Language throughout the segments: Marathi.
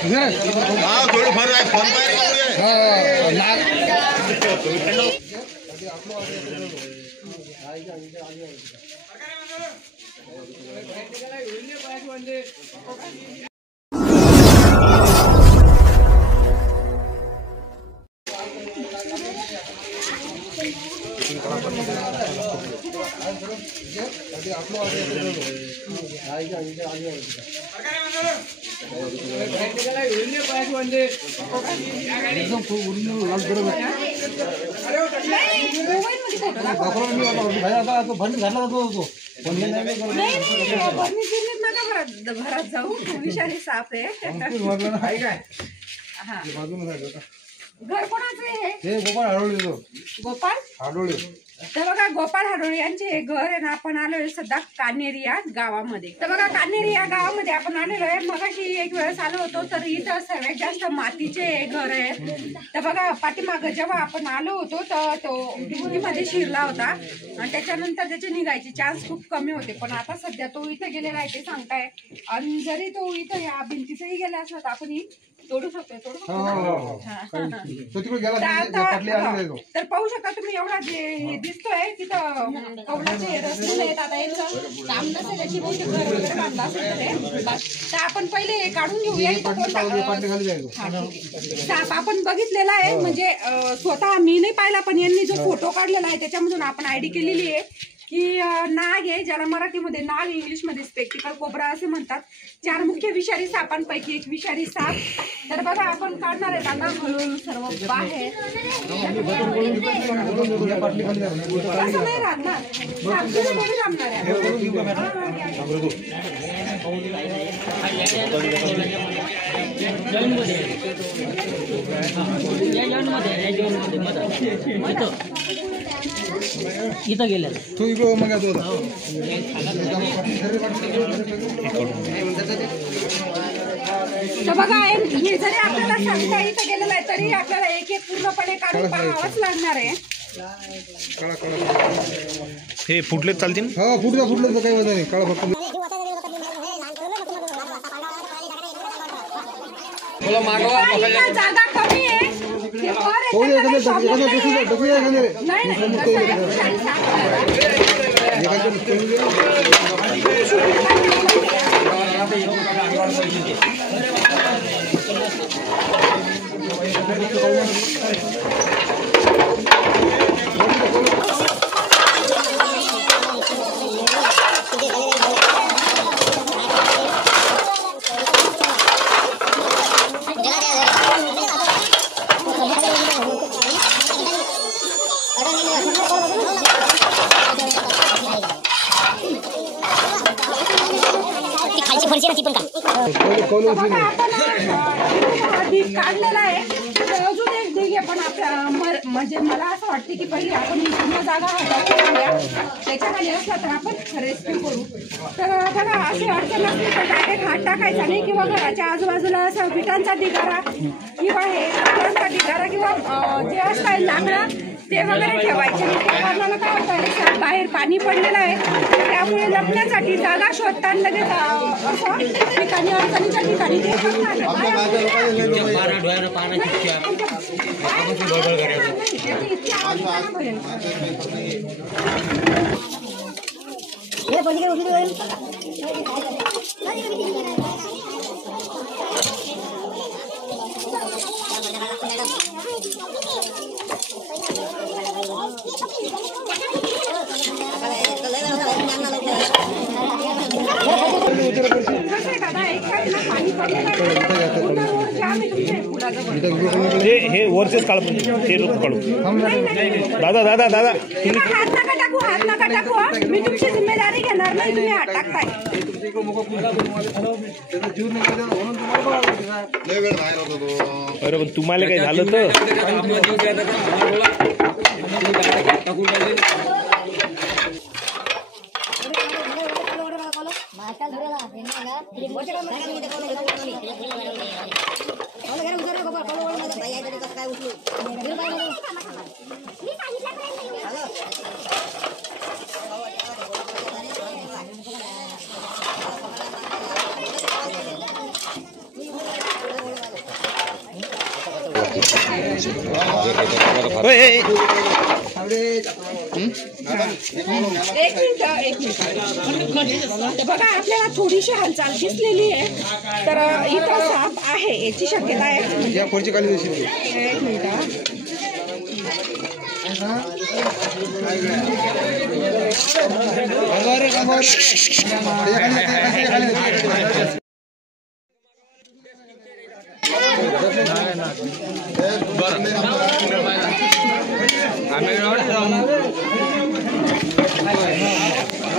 हाँ थोड़ी भर है फोन पे घरात जाऊ विषारी साप आहे। घर कोणाचं आहे हे? गोपाळ हाडोळे। गोपाळ हाडोळे तर बघा, गोपाळ हाडोळे यांचे हे घर आहे ना। आपण आलोय सध्या कान्हेरी या गावामध्ये। तर बघा, कान्हेरी या गावामध्ये आपण आलेलो आहे। मगाशी एक वेळेस आलो होतो तर इथं सर्वात जास्त मातीचे घर आहे। तर बघा, पाठीमागं जेव्हा आपण आलो होतो तर तो भिंतीमध्ये शिरला होता आणि त्याच्यानंतर त्याचे निघायचे चान्स खूप कमी होते। पण आता सध्या तो इथं गेलेला आहे ते सांगताय। आणि जरी तो इथं या भिंतीतही गेला असला तर आपण तोडू शकतो। तर पाहू शकता तुम्ही, एवढा जे दिसतोय तिथं कौलाचे रस्ते आहेत। आता याचं काम नसेल, त्याची बहुतेक घर वगैरे बांधला असेल तर आपण पहिले काढून घेऊया। साप आपण बघितलेला आहे, म्हणजे स्वतः मी नाही पाहिला पण यांनी जो फोटो काढलेला आहे त्याच्यामधून आपण आयडी केलेली आहे की नाग आहे, ज्याला मराठीमध्ये नाग, इंग्लिशमध्ये स्पेक्टिकल कोब्रा असे म्हणतात। 4 मुख्य विषारी सापांपैकी एक विषारी साप। तर बघा, आपण काढणार आहे आता हळूहळू सर्व बाहेर। असं नाही राहणार, इथं गेले तू इकडे मग तर बघा, हे जरी आपल्याला सांगता इथं गेलेलं आहे तरी आपल्याला एक एक पूर्णपणे काढून पाहावंच लागणार आहे। हे फुटले चालतील? हा, फुटलं तर काही होत नाही। काळा फक्त जागा कमी आहे। काढलेला आहे अजून एक दिली पण आपल्या म्हणजे मला असं वाटतं की पहिली आपण ही पूर्ण जागा हटवूया, त्याच्या खाली असला तर आपण रेस्क्यू करू। तर बघा, असे अडचण असली तर डायरेक्ट हात टाकायचा नाही किंवा घराच्या आजूबाजूला असं विटांचा ढिगारा किंवा हे लाकडांचा ढिगारा किंवा जे असतात लाकडं ते वगैरे ठेवायचे। त्या काय होतं, बाहेर पाणी पडलेलं आहे त्यामुळे लपण्यासाठी जागा शोधताना लगेच असं ठिकाणी अडचणीच्या ठिकाणी ते हे वरचेच काढ, ते लोक काढू। दादा दादा दादा हात नका टाकू, मी तुमची जिम्मेदारी घेणार नाही, तुम्ही हात टाकताय। अरे पण तुम्हाला काय झालं तर होय, हे, एक मिनिट तर बघा आपल्याला थोडीशी हालचाल दिसलेली आहे तर इथं साप आहे याची शक्यता आहे. या पुढची खाली दिसेल. एक मिनिट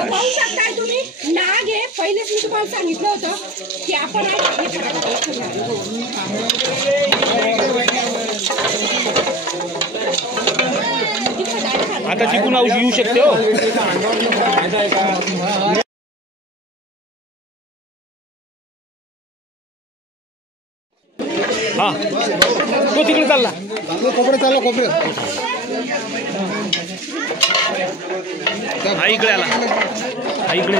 पाहू शकताय तुम्ही नाग आहे. पहिलेच मी तुम्हाला सांगितलं होतं की आपण आता चिकून औषध येऊ शकते हो. हा तो तिकडे चालला. कोपऱ्यात चालला कोपऱ्यात. हा इकडे आला. हा इकडे.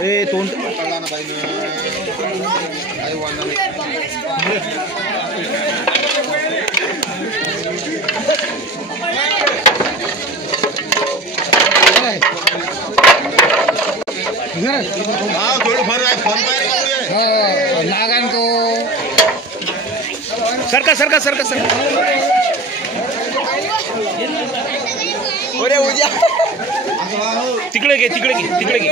ए तोंड नागान तो सरका सरका सरका सरका. तिकडे घे तिकडे घे तिकडे घे.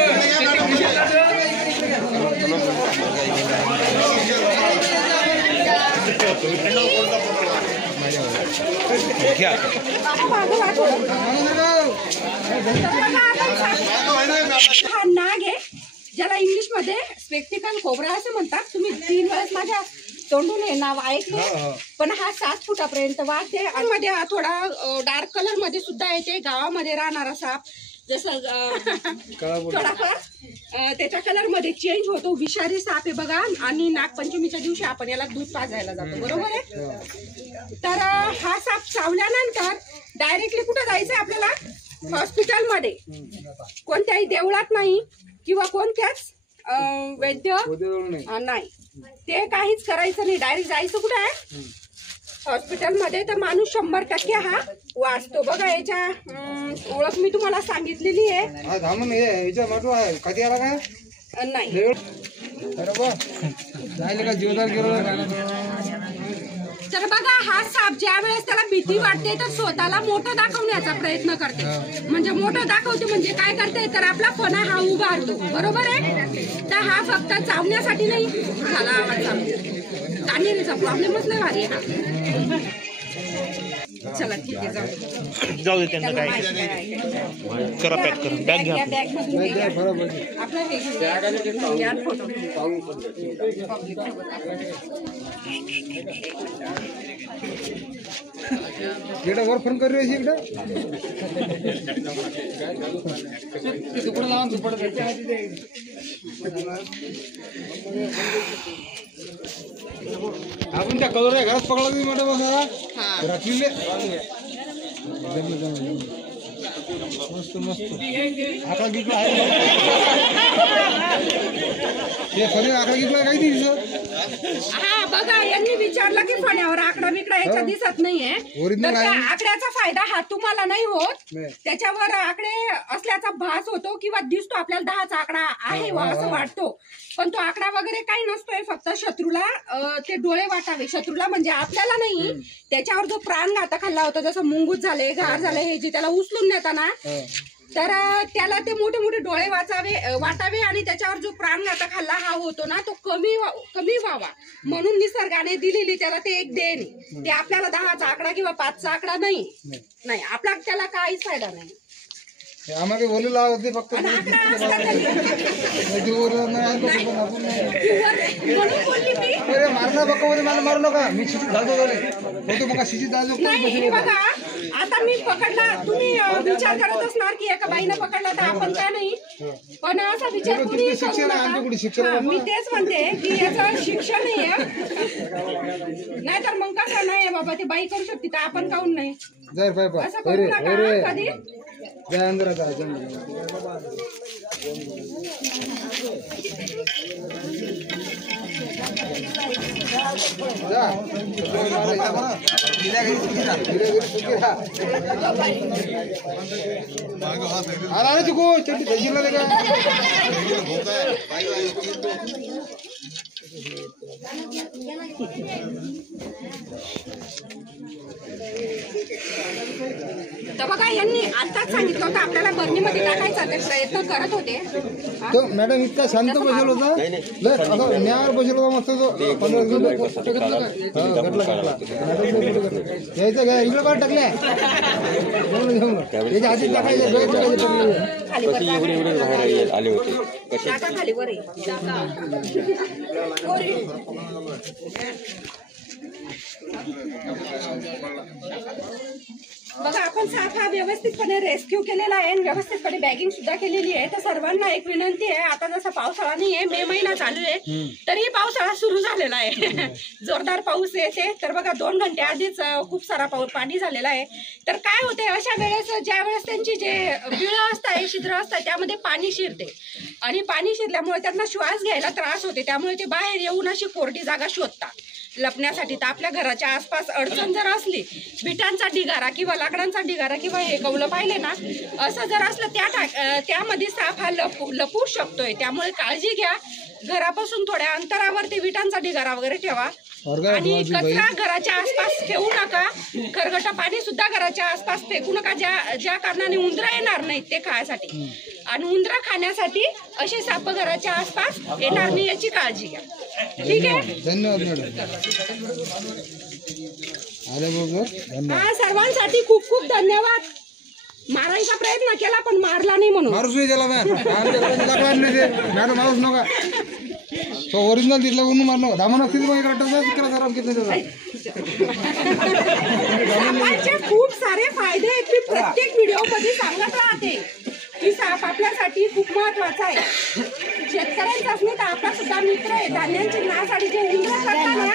घ्या. हा नाग आहे ज्याला इंग्लिश मध्ये स्पेक्टिकल कोबरा असं म्हणतात. तुम्ही 3 वेळेस माझ्या तोंडून हे नाव ऐकले पण हा 7 फुटापर्यंत वाढते आणि मध्ये हा थोडा डार्क कलर मध्ये सुद्धा येते. गावामध्ये राहणारा साप जसं थोडाफार त्याच्या कलर मध्ये चेंज होतो. विषारी साप आहे बघा. आणि नागपंचमीच्या दिवशी आपण याला दूध पाजायला जातो बरोबर आहे. तर हा साप चावल्यानंतर डायरेक्टली कुठं जायचं आपल्याला हॉस्पिटलमध्ये. कोणत्याही देवळात नाही किंवा कोणत्याच वैद्य नाही ते काहीच करायचं नाही. डायरेक्ट जायचं कुठं आहे हॉस्पिटलमध्ये. तर माणूस 100% हा वाचतो बघा. याच्या ओळख मी तुम्हाला सांगितलेली आहे. कधी आला काय नाही जीवदार गेलो. तर बघा हा साप ज्या वेळेस त्याला भीती वाटते तर स्वतःला मोठं दाखवण्याचा प्रयत्न करते. म्हणजे मोठं दाखवते म्हणजे काय करते तर आपला फणा हा उभारतो बरोबर आहे. तर हा फक्त चावण्यासाठी नाही झाला आवाज कानेरीचा प्रॉब्लेमच नाही भारी हा. चला ठीक आहे जाऊ दे त्यांना काय करा पॅक करा. बॅग घ्या. बॅग मधून आपला फोटो वर फोन कर इकडं आपण त्या कलर घरात पकडला तुम्ही मॅडम राखलेले मस्त मस्त आकडा गिकला आहे. आकडा गिकला काही नाही सर. हा बघा यांनी विचारलं की फण्यावर आकडा बिकडा याच्या दिसत नाहीये. तर त्या आकड्याचा फायदा हा तुम्हाला नाही होत. त्याच्यावर आकडे असल्याचा भास होतो किंवा दिसतो आपल्याला 10चा आकडा आहे असं वाटतो. पण तो आकडा वगैरे काही नसतोय. फक्त शत्रूला ते डोळे वाटावे. शत्रूला म्हणजे आपल्याला नाही. त्याच्यावर जो प्राणघातक हल्ला होता जसं मुंगूस झाले घार झाले हे जे त्याला उचलून नेताना तर त्याला ते मोठे मोठे डोळे वाटावे आणि त्याच्यावर जो प्राणघातक हल्ला हा होतो ना तो कमी व्हावा म्हणून निसर्गाने दिलेली त्याला ते एक देण. ते आपल्याला 10चा आकडा किंवा 5चा आकडा नाही आपला त्याला काहीच फायदा नाही. आम्हाला बोलू होते फक्त मारला बघा मला मारू नका. मी शिटीत घालतो बघा शिटीत नाही बघा. आता मी पकडला तुम्ही विचार करत असणार की एका बाईनं पकडला तर आपण का नाही. पण असा विचार कोणी मी तेच म्हणते की याचं शिक्षण नाहीये. नाहीतर मग कसं नाही बाबा ते बाई करू शकते तर आपण काऊन नाही असं करू नका कधी. अरे चुको चट्टी धजीला दे का तर बघा यांनी आताच सांगितलं होतं आपल्याला बरणीमध्ये टाकायचा ते प्रयत्न करत होते. तो मॅडम इतका शांत बसेल होता असं न्यायावर बसेल होता मस्त तो 15 यायचं घ्या इकडे काढ टाकल्या त्याच्या हाती टाकायचे बाहेर आले होते टाका खाली वर बघा आपण साप हा व्यवस्थितपणे रेस्क्यू केलेला आहे आणि व्यवस्थितपणे बॅगिंग सुद्धा केलेली आहे. तर सर्वांना एक विनंती आहे, आता जसा पावसाळा नाही आहे, मे महिना चालू आहे तरी पावसाळा सुरू झालेला आहे. जोरदार पाऊस येते. तर बघा 2 घंटे आधीच खूप सारा पाणी झालेला आहे. तर काय होते अशा वेळेस, ज्या वेळेस त्यांची जे बिळं असतात, छिद्र असतात त्यामध्ये पाणी शिरते आणि पाणी शिरल्यामुळे त्यांना श्वास घ्यायला त्रास होते. त्यामुळे ते बाहेर येऊन अशी कोरडी जागा शोधतात लपण्यासाठी. तर आपल्या घराच्या आसपास अडचण जर असली, विटांचा ढिगारा किंवा लाकडांचा ढिगारा किंवा हे कौलं पाहिले ना, असं जर असलं त्यामध्ये साप हा लपू शकतोय. त्यामुळे काळजी घ्या. घरापासून थोड्या अंतरावरती विटांचा ढिगारा वगैरे ठेवा आणि कचरा घराच्या आसपास ठेवू नका. खरगटा पाणी सुद्धा घराच्या आसपास फेकू नका, ज्या कारणाने उंदरं येणार नाहीत ते खाण्यासाठी. आणि उंदरं खाण्यासाठी असे साप घराच्या आसपास येणार नाही याची काळजी घ्या. ठीक आहे, धन्यवाद मॅडम. हा सर्वांसाठी खूप खूप धन्यवाद. मारायचा प्रयत्न केला पण मारला नाही म्हणून. मारूच नाही त्याला मॅडम मारूच नका. तो ओरिजिनल दिसला म्हणून मार नका. दामन असतील मग आराम घेतले सापांचे खूप सारे फायदे आहेत. मी प्रत्येक व्हिडिओ मध्ये सांगत राहते की साप आपल्यासाठी खूप महत्वाचा आहे. शेतकऱ्यांचाच नाही तर आपला सुद्धा मित्र आहे. धान्यांची नासाडी जे उंदरं करतात ना,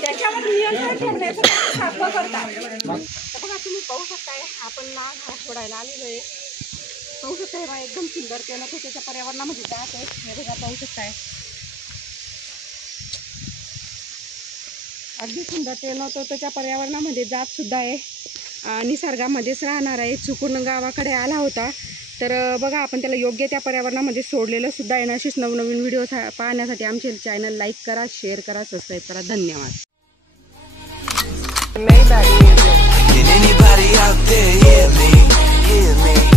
त्याच्यावर नियंत्रण ठेवण्याचं साप करतात. बघा तुम्ही पाहू शकताय, आपण नाग हा सोडायला आलेलो आहे. पाहू शकताय बघा, एकदम सुंदर केलं तो त्याच्या पर्यावरणामध्ये जात आहे. हे बघा पाहू शकताय, अगदी सुंदर तेनं तो त्याच्या पर्यावरणामध्ये जात सुद्धा आहे. निसर्गामध्येच राहणार आहे. चुकून गावाकडे आला होता तर बघा आपण त्याला योग्य त्या पर्यावरणामध्ये सोडलेलं सुद्धा आहे. अशीच नवनवीन व्हिडिओ पाहण्यासाठी आमचे चॅनल लाईक करा, शेअर करा, सबस्क्राईब करा. धन्यवाद. Can anybody out there hear me?